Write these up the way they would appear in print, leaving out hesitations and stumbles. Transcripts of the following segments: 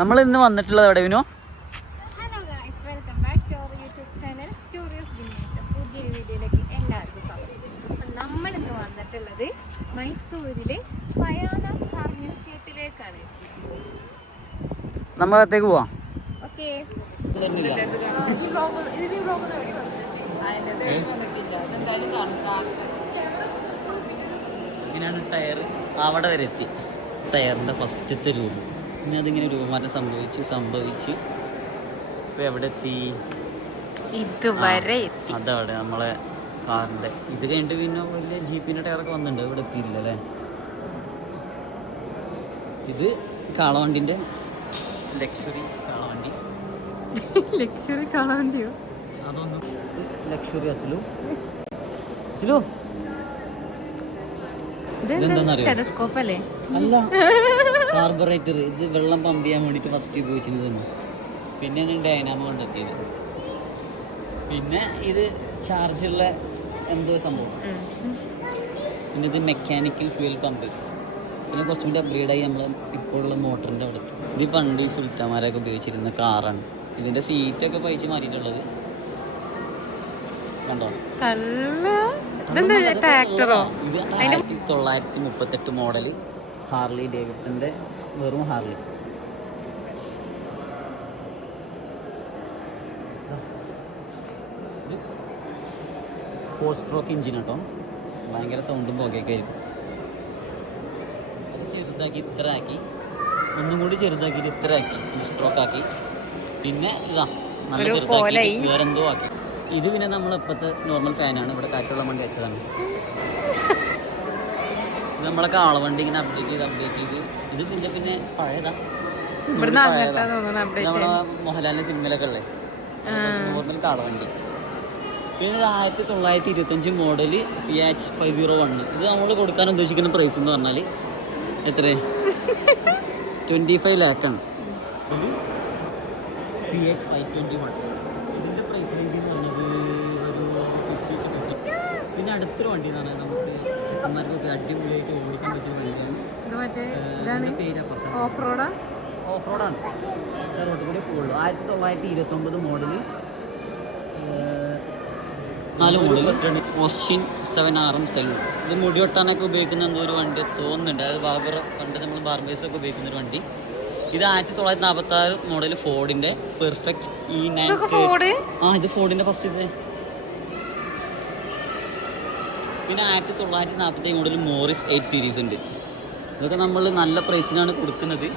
നമ്മൾ ഇന്ന് വന്നിട്ടുള്ളത് എവിടെ വിനോ? Hello guys, welcome back to our YouTube channel story of Vineesh. പുതിയൊരു വീഡിയോയിലേക്ക് എല്ലാവർക്കും സ്വാഗതം. നമ്മൾ ഇന്ന് വന്നിട്ടുള്ളത് മൈസൂരിലെ പയാന കാർ മ്യൂസിയത്തിലേക്കാണ്. നമ്മൾ അകത്തേക്ക് പോവാം. ഓക്കെ, ഇങ്ങനെയാണ് ടയർ അവിടെ വരെ എത്തി. ടയറിൻ്റെ ഫസ്റ്റത്തെ രൂപം. പിന്നെ അതിങ്ങനെ രൂപമാറ്റം സംഭവിച്ച് ഇപ്പം എവിടെ എത്തി? ഇതുവരെ അതവിടെ നമ്മളെ കാറിൻ്റെ ഇത് കഴിഞ്ഞിട്ട് പിന്നെ വലിയ ജീപ്പിൻ്റെ ടയറൊക്കെ വന്നിട്ടുണ്ട്. ഇവിടെ എത്തിയില്ല അല്ലേ? ഇത് കാളവണ്ടിൻ്റെ ലക്ഷറി കാളവണ്ടി. ലക്ഷറി കാണാണ്ടിയോ? അതൊന്നും ലക്ഷറി അസ്ലു ടെലസ്കോപ്പ് അല്ലേ? അല്ല, കാർബറേറ്റർ. ഇത് വെള്ളം പമ്പ് ചെയ്യാൻ വേണ്ടിയിട്ട് ഫസ്റ്റ് ഉപയോഗിച്ചിരുന്നു തോന്നുന്നു. പിന്നെയാണ് ഡൈനാമോ കണ്ടെത്തിയത്. പിന്നെ ഇത് ചാർജുള്ള എന്തോ സംഭവം. പിന്നെ ഇത് മെക്കാനിക്കൽ ഫ്യൂൽ പമ്പ്. പിന്നെ കുറച്ചും കൂടി അപ്ഗ്രേഡായി നമ്മൾ ഇപ്പോഴുള്ള മോട്ടറിൻ്റെ അടുത്ത്. ഇത് പണ്ട് ഈ സുൽത്താന്മാരൊക്കെ ഉപയോഗിച്ചിരുന്ന കാറാണ്. ഇതിൻ്റെ സീറ്റൊക്കെ പഴിച്ച് മാറ്റിയിട്ടുള്ളത് കണ്ടോ? ഇത് 1938 മോഡല് ഹാർലി ഡേവിഡ്സന്റെ വെറും ഹാർലി. ഫോർ സ്ട്രോക്ക് എഞ്ചിൻ കേട്ടോ. ഭയങ്കര സൗണ്ടും പുകയൊക്കെ ആയിരിക്കും. അത് ചെറുതാക്കി ഇത്ര ആക്കി, ഒന്നും കൂടി ചെറുതാക്കിയിട്ട് ഇത്ര ആക്കി, സ്ട്രോക്ക് ആക്കി. പിന്നെ ഇതാ നല്ല ചെറുതാക്കി വേറെന്തോ ആക്കി. ഇത് പിന്നെ നമ്മൾ ഇപ്പോഴത്തെ നോർമൽ ഫാനാണ്. ഇവിടെ കാറ്റുള്ള വണ്ടി വെച്ചതാണ്. ഇത് നമ്മളെ കാളവണ്ടി ഇങ്ങനെ അപ്ഡേറ്റ് ചെയ്ത് ഇത് പിന്നെ പഴയതാ. നമ്മളെ മോഹൻലാലിന്റെ സിനിമയിലൊക്കെ ഉള്ളേ നോർമൽ കാളവണ്ടി. പിന്നെ 1925 മോഡല് PH 501. ഇത് നമ്മൾ കൊടുക്കാൻ ഉദ്ദേശിക്കുന്ന പ്രൈസ് എന്ന് പറഞ്ഞാൽ എത്ര? 25 ലാക്കാണ്. PH 521. ഇതിൻ്റെ പ്രൈസ് റേഞ്ച് എന്ന് പറഞ്ഞത് ഒരു 50 to 50. പിന്നെ അടുത്തൊരു വണ്ടി എന്ന് പറഞ്ഞാൽ നമുക്ക് ചെക്കന്മാർക്കൊക്കെ അടിപൊളിയായിട്ട് ഓടിക്കാൻ പറ്റിയ വണ്ടിയാണ്. ഓഫ് റോഡാണ്. റോഡ് കൂടി പോകുള്ളൂ. 1929 model 4 model Austin 7RM saloon. ഇത് മുടി വെട്ടാനൊക്കെ ഉപയോഗിക്കുന്ന എന്തോ ഒരു വണ്ടി തോന്നുന്നുണ്ട്. അത് പണ്ട് നമ്മൾ ബാർബേഴ്സൊക്കെ ഉപയോഗിക്കുന്ന ഒരു വണ്ടി. ഇത് 1946 മോഡൽ ഫോർഡിന്റെ പെർഫെക്റ്റ് E9. ഇത് ഫോർഡിന്റെ ഫസ്റ്റ്. ഇത് പിന്നെ 1947 മോഡൽ മോറിസ് 8 സീരീസ് ഉണ്ട്. ഇതൊക്കെ നമ്മൾ നല്ല പ്രൈസിനാണ് കൊടുക്കുന്നത്.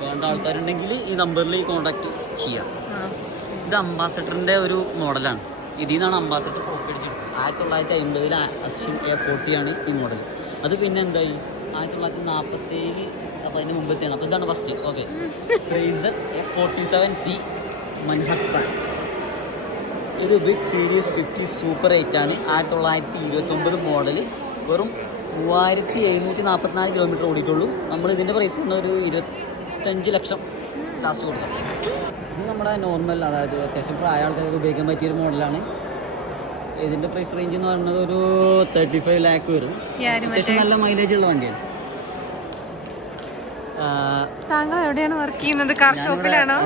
വേണ്ട ആൾക്കാരുണ്ടെങ്കിൽ ഈ നമ്പറിൽ കോൺടാക്ട് ചെയ്യാം. ഇത് അംബാസഡറിന്റെ ഒരു മോഡലാണ്. ഇതിൽ നിന്നാണ് അംബാസഡർ കോപ്പി അടിച്ചിട്ട് 1950 അശ്വിൻ A40 ആണ് ഈ മോഡൽ. അത് പിന്നെ എന്തായി 1947, അപ്പോൾ അതിന് മുമ്പത്തെയാണ്. അപ്പോൾ ഇതാണ് ഫസ്റ്റ്. Okay, Fraser F47C മൻഹട്ടൻ. ഇത് ബിഗ് സീരീസ് 50 സൂപ്പർ 8 ആണ്. 1929 മോഡൽ. വെറും 3744 കിലോമീറ്റർ ഓടിയിട്ടുള്ളൂ. നമ്മൾ ഇതിൻ്റെ പ്രൈസ് ഒരു 25 ലക്ഷം ലാസ്റ്റ് കൊടുക്കാം. ഇത് നമ്മുടെ നോർമൽ, അതായത് അത്യാവശ്യം പ്രായ ആൾക്കാർക്ക് ഉപയോഗിക്കാൻ പറ്റിയൊരു മോഡലാണ്. ഇതിൻ്റെ പ്രൈസ് റേഞ്ച് എന്ന് പറയുന്നത് ഒരു 35 ലാക്ക് വരും. അത്യാവശ്യം നല്ല മൈലേജ് ഉള്ള വണ്ടിയാണ്. താങ്കൾ എവിടെയാണ് വർക്ക് ചെയ്യുന്നത്? കാർ ഷോപ്പിലാണോ?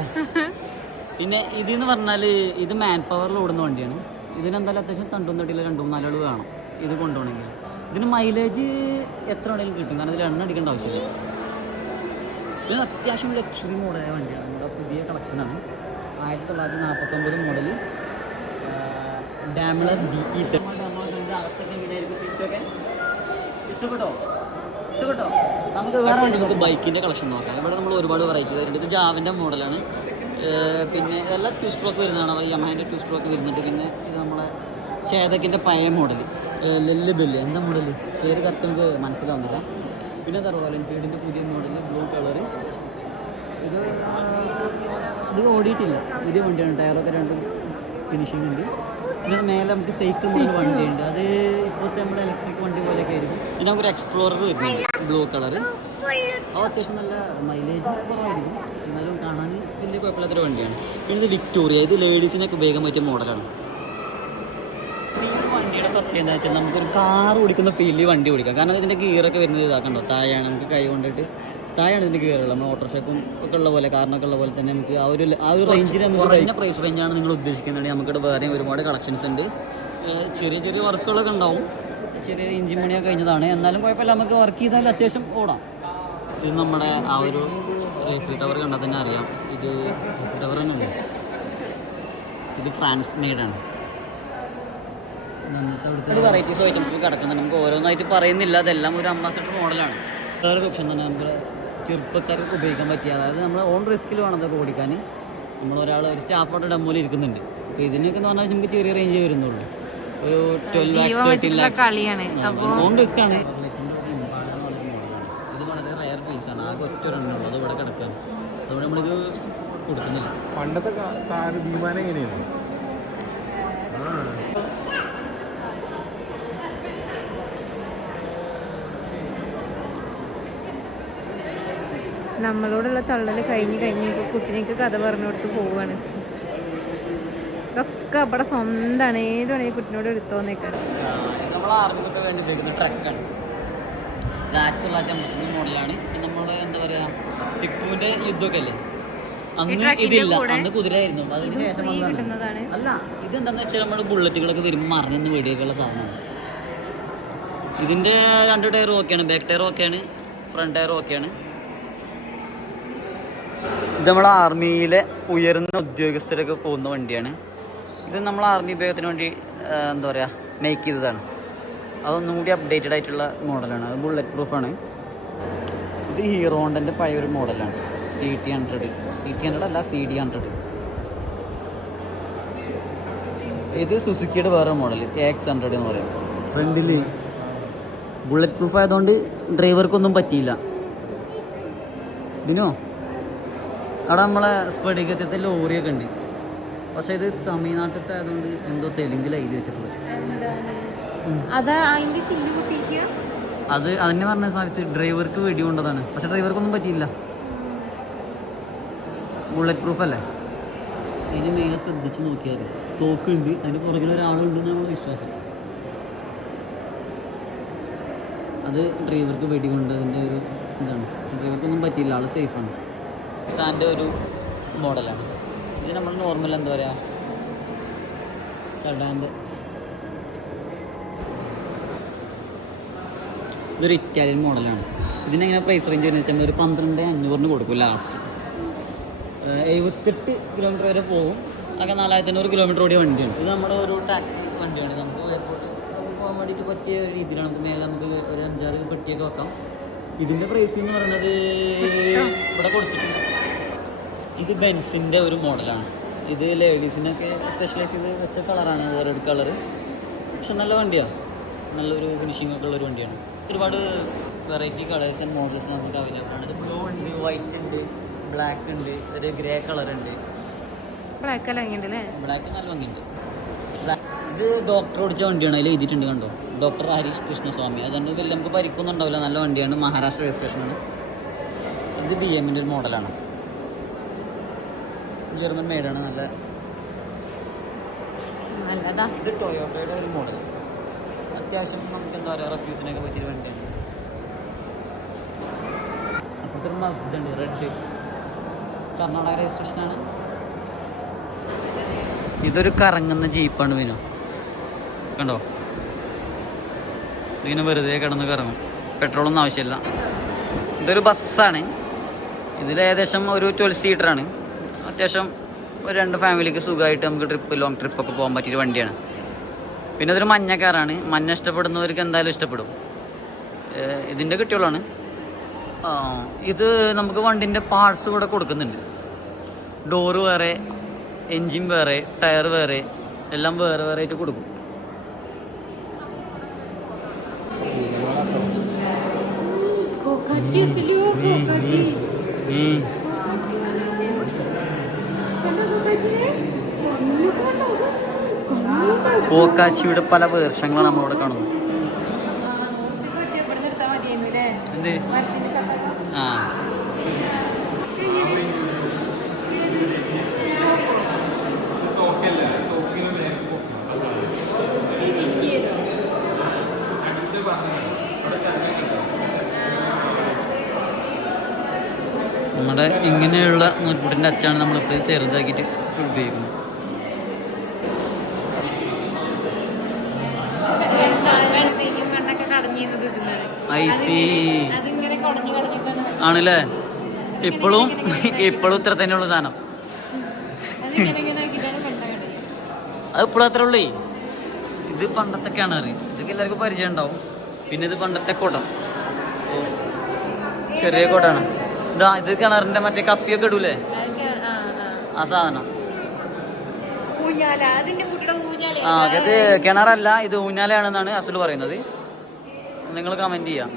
പിന്നെ ഇതെന്ന് പറഞ്ഞാൽ ഇത് മാൻ പവറിൽ ഓടുന്ന വണ്ടിയാണ്. ഇതിനെന്തായാലും അത്യാവശ്യം തണ്ടും തട്ടിയിൽ 2-3 ആളുകൾ വേണം ഇത് കൊണ്ടുപോകണമെങ്കിൽ. ഇതിന് മൈലേജ് എത്ര വേണമെങ്കിലും കിട്ടും, കാരണം ഇതിൽ എണ്ണ അടിക്കേണ്ട ആവശ്യമില്ല. ഇത് അത്യാവശ്യം ലക്ഷറി മോഡലായ വണ്ടിയാണ്. നമ്മുടെ പുതിയ കളക്ഷനാണ്. 1949 മോഡൽ ഡാംലർ DE. അകത്തൊക്കെ എങ്ങനെയായിരിക്കും സീറ്റൊക്കെ? ഇഷ്ടപ്പെട്ടോ? നമുക്ക് വേറെ വണ്ടി, നമുക്ക് ബൈക്കിൻ്റെ കളക്ഷൻ നോക്കാം. ഇവിടെ നമ്മൾ ഒരുപാട് വെറൈറ്റി വരുന്നുണ്ട്. ഇത് ജാവിൻ്റെ മോഡലാണ്. പിന്നെ ഇതെല്ലാം 2 സ്ട്രോക്ക് വരുന്നതാണ്. യമഹേൻ്റെ 2 സ്ട്രോക്ക് വരുന്നുണ്ട്. പിന്നെ ഇത് നമ്മളെ ചേതക്കിൻ്റെ പഴയ മോഡൽ ലെല്ല് എന്താ മോഡൽ പേര് കറക്റ്റ് നമുക്ക് മനസ്സിലാവുന്നില്ല. പിന്നെ റോയൽ എൻഫീൽഡിൻ്റെ പുതിയ മോഡൽ ബ്ലൂ കളറ്. ഇത് ഓടിയിട്ടില്ല, പുതിയ വണ്ടിയാണ്. ടയറൊക്കെ 2 ഫിനിഷിംഗ് ഉണ്ട്. പിന്നെ മേലെ നമുക്ക് സൈക്കിൾ മോഡൽ വണ്ടിയുണ്ട്. അത് ഇപ്പോഴത്തെ നമ്മുടെ ഇലക്ട്രിക് വണ്ടി പോലെയൊക്കെ ആയിരിക്കും. പിന്നെ നമുക്കൊരു എക്സ്പ്ലോറർ വരുന്നുണ്ട് ബ്ലൂ കളറ്. അത് അത്യാവശ്യം നല്ല മൈലേജ് കുറവായിരിക്കും, എന്നാലും കാണാൻ വലിയ കുഴപ്പമില്ലാത്തൊരു വണ്ടിയാണ്. പിന്നെ ഇത് വിക്ടോറിയ. ഇത് ലേഡീസിനൊക്കെ ഉപയോഗിക്കാൻ പറ്റിയ മോഡലാണ്. ഈ ഒരു വണ്ടിയുടെ പ്രത്യേകത എന്താ വെച്ചാൽ നമുക്കൊരു കാർ ഓടിക്കുന്ന ഫീലിൽ വണ്ടി ഓടിക്കാം. കാരണം ഇതിൻ്റെ ഗിയറൊക്കെ വരുന്നത് ഇതാക്കണ്ടോ, താഴെയാണ്. നമുക്ക് കൈ കൊണ്ടിട്ട് താഴെയാണ് ഇതിന് കയറുള്ളത്. നമ്മൾ ഓട്ടോറിക്ഷക്കും ഒക്കെ ഉള്ള പോലെ കാറിനൊക്കെ ഉള്ള പോലെ തന്നെ നമുക്ക് ആ ഒരു റേഞ്ചിൽ നമുക്ക് കുറഞ്ഞ പ്രൈസ് റേഞ്ചാണ് നിങ്ങൾ ഉദ്ദേശിക്കുന്നുണ്ടെങ്കിൽ നമുക്കിവിടെ വേറെയും ഒരുപാട് കളക്ഷൻസ് ഉണ്ട്. ചെറിയ ചെറിയ വർക്കുകളൊക്കെ ഉണ്ടാവും. ചെറിയ എഞ്ചിൻ പണിയൊക്കെ കഴിഞ്ഞതാണ്, എന്നാലും കുഴപ്പമില്ല, നമുക്ക് വർക്ക് ചെയ്താൽ അത്യാവശ്യം ഓടാം. ഇത് നമ്മുടെ ആ ഒരു എഫി ടവർ കണ്ടാൽ തന്നെ അറിയാം, ഇത് എഫി ടവർ തന്നെയല്ലേ. ഇത് ഫ്രാൻസ് മെയ്ഡാണ്. ഒരു വെറൈറ്റീസ് ഐറ്റംസിൽ കിടക്കുന്നുണ്ട്, നമുക്ക് ഓരോന്നായിട്ട് പറയുന്നില്ല. അതെല്ലാം ഒരു അംബാസഡർ മോഡലാണ്. വേറൊരു ഓപ്ഷൻ തന്നെ നമുക്ക് ചെറുപ്പക്കാർക്ക് ഉപയോഗിക്കാൻ പറ്റിയ, അതായത് നമ്മൾ ഓൺ റിസ്കിൽ വേണം അതൊക്കെ ഓടിക്കാൻ. നമ്മളൊരാൾ ഒരു സ്റ്റാഫോട്ട് ഡെമോയിൽ ഇരിക്കുന്നുണ്ട്. അപ്പോൾ ഇതിനൊക്കെ എന്ന് പറഞ്ഞാൽ നമുക്ക് ചെറിയ റേഞ്ച് വരുന്നുള്ളൂ. ഒരു 12 lakhs 13 lakhs ഓൺ റിസ്ക് ആണ്. ഇത് വളരെ റയർ പീസാണ്, ആകെ ഒറ്റ ഒരെണ്ണുള്ളൂ, അത് ഇവിടെ കിടക്കുകയാണ്. അതുകൊണ്ട് നമ്മളിത് കൊടുക്കുന്നില്ല. പണ്ടത്തെ വിമാനം എങ്ങനെയാണ്? നമ്മളോടുള്ള തള്ളല് കഴിഞ്ഞ് കുട്ടിനേക്ക് കഥ പറഞ്ഞു കൊടുത്ത് പോവാണ്. ഇതൊക്കെ അവിടെ സ്വന്തമാണ്, ഏത് വേണമെങ്കിൽ കുട്ടിനോട് എടുത്തോന്നേക്കാണ്. നമ്മൾ ആർമിക്കൊക്കെ വേണ്ടി ഉപയോഗിക്കുന്ന ട്രക്കാണ്. 1953 മോഡലാണ്. നമ്മൾ എന്താ പറയുക, ടിപ്പുവിൻ്റെ യുദ്ധമൊക്കെ അല്ലേ, അന്ന് ഇതില്ല, അന്ന് കുതിരയായിരുന്നു. അതിന് ശേഷം വന്നതാണ്. അല്ല, ഇതെന്താണെന്ന് വെച്ചാൽ നമ്മൾ ബുള്ളറ്റുകളൊക്കെ വരുമ്പോൾ മറിഞ്ഞെന്ന് വെടിയൊക്കെയുള്ള സാധനമാണ്. ഇതിൻ്റെ 2 ടയറും ഓക്കെയാണ്, ബാക്ക് ടയറും ഓക്കെയാണ്, ഫ്രണ്ട് ടയറും ഓക്കെയാണ്. ഇത് നമ്മളെ ആർമിയിലെ ഉയർന്ന ഉദ്യോഗസ്ഥരൊക്കെ പോകുന്ന വണ്ടിയാണ്. ഇത് നമ്മൾ ആർമി ഉപയോഗത്തിന് വേണ്ടി എന്താ പറയുക മേക്ക് ചെയ്തതാണ്. അതൊന്നും കൂടി അപ്ഡേറ്റഡ് ആയിട്ടുള്ള മോഡലാണ്. അത് ബുള്ളറ്റ് പ്രൂഫാണ്. ഇത് ഹീറോ ഹോണ്ടൻ്റെ പഴയൊരു മോഡലാണ്, CT100 അല്ല CD100. ഇത് സുസുക്കിയുടെ വേറെ മോഡൽ AX100 എന്ന് പറയും. ഫ്രണ്ടിൽ ബുള്ളറ്റ് പ്രൂഫ് ആയതുകൊണ്ട് ഡ്രൈവർക്കൊന്നും പറ്റിയില്ല. ഇതിനോ അവിടെ നമ്മളെ സ്പടികത്തെ ലോറിയൊക്കെ ഉണ്ട്, പക്ഷെ ഇത് തമിഴ്നാട്ടിലത്തെ ആയതുകൊണ്ട് എന്തോ തെലുങ്കിലാണ് എഴുതി വെച്ചിട്ടുള്ളത്. അത് അതിനെ പറഞ്ഞ സമയത്ത് ഡ്രൈവർക്ക് വെടികൊണ്ടതാണ്, പക്ഷെ ഡ്രൈവർക്കൊന്നും പറ്റിയില്ല. ബുള്ളറ്റ് പ്രൂഫ് അല്ലേ. അതിന് മെയിനെ ശ്രദ്ധിച്ച് നോക്കിയാൽ തോക്കുണ്ട്, അതിന് പുറകിൽ ഒരാളുണ്ടെന്ന് നമ്മൾ വിശ്വാസം. അത് ഡ്രൈവർക്ക് വെടികൊണ്ടതിൻ്റെ ഒരു ഇതാണ്. ഡ്രൈവർക്കൊന്നും പറ്റിയില്ല, ആൾ സേഫാണ്. സാൻ്റെ ഒരു മോഡലാണ്. ഇത് നമ്മൾ നോർമൽ എന്താ പറയുക സഡാൻ്റെ, ഇതൊരു ഇറ്റാലിയൻ മോഡലാണ്. ഇതിനെങ്ങനെ പ്രൈസ് റേഞ്ച് വരുന്നത് വെച്ചാൽ ഒരു 12,500 കൊടുക്കും ലാസ്റ്റ്. 78 കിലോമീറ്റർ വരെ പോകും. ആകെ 4500 കിലോമീറ്റർ ഓടിയ വണ്ടിയാണ്. ഇത് നമ്മുടെ ഒരു ടാക്സി വണ്ടിയാണ്. നമുക്ക് എയർപോർട്ടിൽ പോകാൻ വേണ്ടിയിട്ട് പറ്റിയ രീതിയിലാണ്. നമുക്ക് മേലെ നമുക്ക് ഒരു 5-6 പെട്ടിയൊക്കെ വെക്കാം. ഇതിൻ്റെ പ്രൈസ് എന്ന് പറയുന്നത് ഇവിടെ കൊടുത്തിട്ടുണ്ട്. ഇത് ബെൻസിൻ്റെ ഒരു മോഡലാണ്. ഇത് ലേഡീസിനൊക്കെ സ്പെഷ്യലൈസ് ചെയ്ത് വെച്ച കളറാണ്, റെഡ് കളറ്. പക്ഷെ നല്ല വണ്ടിയാണ്, നല്ലൊരു ഫിനിഷിംഗ് ഒക്കെ ഉള്ളൊരു വണ്ടിയാണ്. ഒരുപാട് വെറൈറ്റി കളേഴ്സ് ആൻഡ് മോഡൽസ് നമുക്ക് അവൈലബിൾ ആണ്. ഇത് ബ്ലൂ ഉണ്ട്, വൈറ്റ് ഉണ്ട്, ബ്ലാക്ക് ഉണ്ട്, ഒരു ഗ്രേ കളറുണ്ട്. ബ്ലാക്ക് നല്ല ഭംഗിയുണ്ട്. ഇത് ഡോക്ടർ ഓടിച്ച വണ്ടിയാണ്, അതിൽ എഴുതിയിട്ടുണ്ട് കണ്ടോ, ഡോക്ടർ ഹരീഷ് കൃഷ്ണസ്വാമി. അതുകൊണ്ട് വലിയ നമുക്ക് പരിക്കൊന്നും ഉണ്ടാവില്ല, നല്ല വണ്ടിയാണ്. മഹാരാഷ്ട്ര രജിസ്ട്രേഷനാണ്. ഇത് BMൻ്റെ ഒരു മോഡലാണ്, ജർമ്മൻ മെയ്ഡാണ്, നല്ലതാ. ഇത് ടൊയോട്ടയുടെ ഒരു മോഡൽ, അത്യാവശ്യം നമുക്ക് എന്താ പറയുക റഫ്യൂസിനൊക്കെ പറ്റിയൊരു വണ്ടിയാണ്. അപ്പോഴത്തെ മസ്തുണ്ട്, റെഡ്, കർണാടക രജിസ്ട്രേഷനാണ്. ഇതൊരു കറങ്ങുന്ന ജീപ്പാണ് വിനോ, കണ്ടോ, ഇതിങ്ങനെ വെറുതെ കിടന്ന് കറങ്ങും, പെട്രോളൊന്നും ആവശ്യമില്ല. ഇതൊരു ബസ്സാണ്. ഇതിൽ ഏകദേശം ഒരു 12 സീറ്ററാണ്. അത്യാവശ്യം ഒരു 2 ഫാമിലിക്ക് സുഖമായിട്ട് നമുക്ക് ലോങ് ട്രിപ്പൊക്കെ പോകാൻ പറ്റിയൊരു വണ്ടിയാണ്. പിന്നെ ഇതൊരു മഞ്ഞ കാറാണ്. മഞ്ഞ ഇഷ്ടപ്പെടുന്നവർക്ക് എന്തായാലും ഇഷ്ടപ്പെടും. ഇതിൻ്റെ കിട്ടിയോളാണ്. ഇത് നമുക്ക് വണ്ടിൻ്റെ പാർട്സ് ഇവിടെ കൊടുക്കുന്നുണ്ട്. ഡോറ് വേറെ, എൻജിൻ വേറെ, ടയർ വേറെ, എല്ലാം വേറെ വേറെ ആയിട്ട് കൊടുക്കും. കോക്കാച്ചിയുടെ പല വേർഷങ്ങളാണ് നമ്മളിവിടെ കാണുന്നത്. എന്ത് ആ ഇങ്ങനെയുള്ള നൂൽപുട്ടിൻ്റെ അച്ചാണ് നമ്മളിപ്പോൾ ചെറുതാക്കിയിട്ട് ഉപയോഗിക്കുന്നത്. ആണല്ലേ? ഇപ്പോഴും ഇത്ര തന്നെയുള്ള സാധനം. അത് ഇപ്പോഴും അത്ര ഉള്ളേ. ഇത് പണ്ടത്തെ കിണർ, ഇതൊക്കെ എല്ലാവർക്കും പരിചയം ഉണ്ടാവും. പിന്നെ ഇത് പണ്ടത്തെ കുടം, ചെറിയ കുടാണ്. ഇത് കിണറിന്റെ മറ്റേ കപ്പിയൊക്കെ ഇടൂലേ, ആ സാധനം. ആ ഇത് കിണറല്ല, ഇത് ഊഞ്ഞാലയാണെന്നാണ് അസുൽ പറയുന്നത്. നിങ്ങൾ കമന്റ് ചെയ്യാം.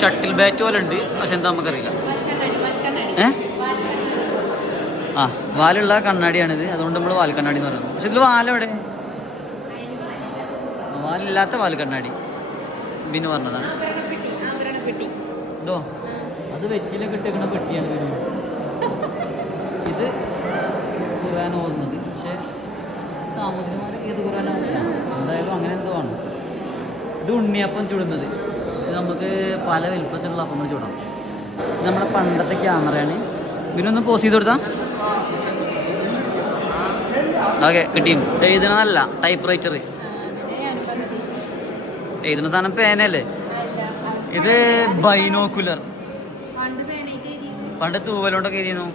ഷട്ടിൽ ബാറ്റ് പോലെ ഉണ്ട്, പക്ഷെ എന്താ നമുക്കറിയില്ല. ആ വാലുള്ള കണ്ണാടിയാണിത്, അതുകൊണ്ട് നമ്മൾ വാൽക്കണ്ണാടി എന്ന് പറയുന്നത്. പക്ഷെ ഇതിൽ വാലെവിടെ? വാലില്ലാത്ത വാൽക്കണ്ണാടി ബിനു പറഞ്ഞതാണ്. ഇതോ അത് വെറ്റിലൊക്കെ ഇട്ടേക്കുന്ന പെട്ടിയാണ് ബിനു. ഇത് ഖുർആൻ ഓതുന്നത്, പക്ഷേ സാമൂതിരിമാരെ ഏത് ഖുർആൻ ഓതില്ല, എന്തായാലും അങ്ങനെ എന്തോ ആണ്. ഇത് ഉണ്ണിയപ്പം ചുടുന്നത്, ഇത് നമുക്ക് പല വലുപ്പത്തിലുള്ള അപ്പങ്ങൾ ചുടാം. ഇത് നമ്മുടെ പണ്ടത്തെ ക്യാമറയാണ്. ഇതിനൊന്ന് പോസ് ചെയ്ത് കൊടുത്താൽ ഓക്കെ കിട്ടിയും. എഴുതണതല്ല, ടൈപ്പ് റൈറ്റർ. എഴുതുന്ന സാധനം പേനല്ലേ. ഇത് ബൈനോക്കുലർ, പണ്ട് തൂവലോണ്ടൊക്കെ എഴുതിയിരുന്നു.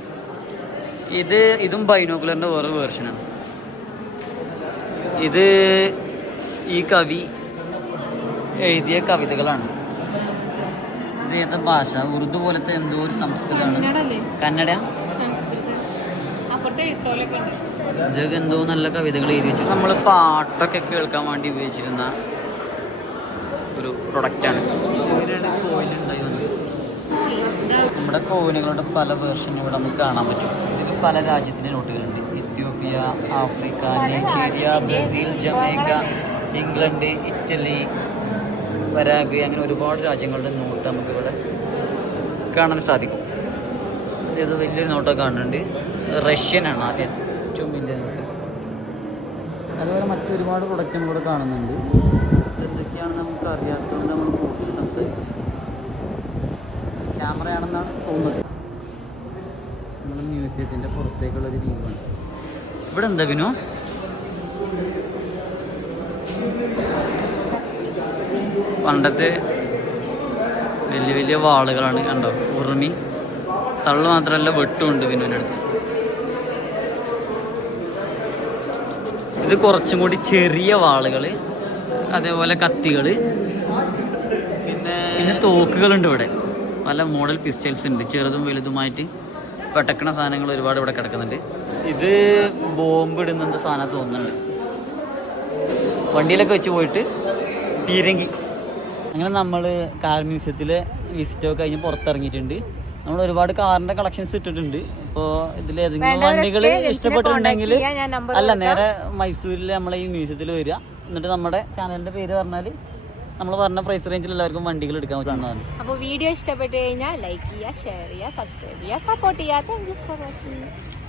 ഇതും ബൈനോക്കുലറിൻ്റെ വേറെ വേർഷനാണ്. ഇത് ഈ കവി എഴുതിയ കവിതകളാണ്. ഇത് ഏതാ ഭാഷ? ഉറുദു പോലത്തെ എന്തോ ഒരു സംസ്കൃതമാണ്. കന്നഡ. ഇതൊക്കെ എന്തോ നല്ല കവിതകൾ എഴുതി വെച്ചിട്ട് നമ്മൾ പാട്ടൊക്കെ കേൾക്കാൻ വേണ്ടി ഉപയോഗിച്ചിരുന്ന ഒരു പ്രൊഡക്റ്റാണ്. കോയിനുണ്ടായി വന്നത്. നമ്മുടെ കോയിനുകളുടെ പല വേർഷൻ ഇവിടെ നമുക്ക് കാണാൻ പറ്റും. ഇതിൽ പല രാജ്യത്തിൻ്റെ നോട്ടുകളുണ്ട്. Ethiopia, Africa, Nigeria, Brazil, Jamaica, England, Italy, Paraguay, അങ്ങനെ ഒരുപാട് രാജ്യങ്ങളുടെ നോട്ട് നമുക്കിവിടെ കാണാൻ സാധിക്കും. ഇത് വലിയൊരു നോട്ടൊക്കെ കാണുന്നുണ്ട്. റഷ്യനാണ് ഏറ്റവും വലിയ നോട്ട്. അതുപോലെ മറ്റൊരുപാട് പ്രൊഡക്റ്റ് നമ്മളിവിടെ കാണുന്നുണ്ട്. എന്തൊക്കെയാണെന്ന് നമുക്ക് അറിയാത്തതുകൊണ്ട് നമ്മൾ കൂടുതൽ സംസാരിക്കും. ക്യാമറയാണെന്നാണ് തോന്നുന്നത്. നമ്മൾ മ്യൂസിയത്തിൻ്റെ പുറത്തേക്കുള്ളൊരു വ്യൂ ആണ്. ഇവിടെ എന്താ ബിനു? പണ്ടത്തെ വലിയ വലിയ വാളുകളാണ്, കണ്ടോ? ഉറുമി തള്ളു മാത്രമല്ല വെട്ടുമുണ്ട് ബിനുവിൻ്റെ അടുത്ത്. ഇത് കുറച്ചും കൂടി ചെറിയ വാളുകൾ, അതേപോലെ കത്തികൾ, പിന്നെ തോക്കുകളുണ്ട്. ഇവിടെ പല മോഡൽ പിസ്റ്റൽസ് ഉണ്ട്, ചെറുതും വലുതുമായിട്ട് പെട്ടക്കണ സാധനങ്ങൾ ഒരുപാട് ഇവിടെ കിടക്കുന്നുണ്ട്. ഇത് ബോംബ് ഇടുന്ന സാധനം തോന്നുന്നുണ്ട്. വണ്ടിയിലൊക്കെ വെച്ച് പോയിട്ട് പീരങ്കി. അങ്ങനെ നമ്മൾ കാർ മ്യൂസിയത്തിൽ വിസിറ്റൊക്കെ കഴിഞ്ഞ് പുറത്തിറങ്ങിയിട്ടുണ്ട്. നമ്മൾ ഒരുപാട് കാറിൻ്റെ കളക്ഷൻസ് ഇട്ടിട്ടുണ്ട്. ഇപ്പോൾ ഇതിലേതെങ്കിലും വണ്ടികൾ ഇഷ്ടപ്പെട്ടിട്ടുണ്ടെങ്കിൽ അല്ല, നേരെ മൈസൂരിൽ നമ്മളെ ഈ മ്യൂസിയത്തിൽ വരിക. എന്നിട്ട് നമ്മുടെ ചാനലിൻ്റെ പേര് പറഞ്ഞാൽ നമ്മൾ പറഞ്ഞ പ്രൈസ് റേഞ്ചിൽ എല്ലാവർക്കും വണ്ടികൾ എടുക്കാൻ പറ്റുന്നതാണ്. അപ്പോൾ വീഡിയോ ഇഷ്ടപ്പെട്ട് കഴിഞ്ഞാൽ ലൈക്ക് ചെയ്യുക, ഷെയർ ചെയ്യുക, സബ്സ്ക്രൈബ് ചെയ്യുക, സപ്പോർട്ട് ചെയ്യുക. Thank you for watching.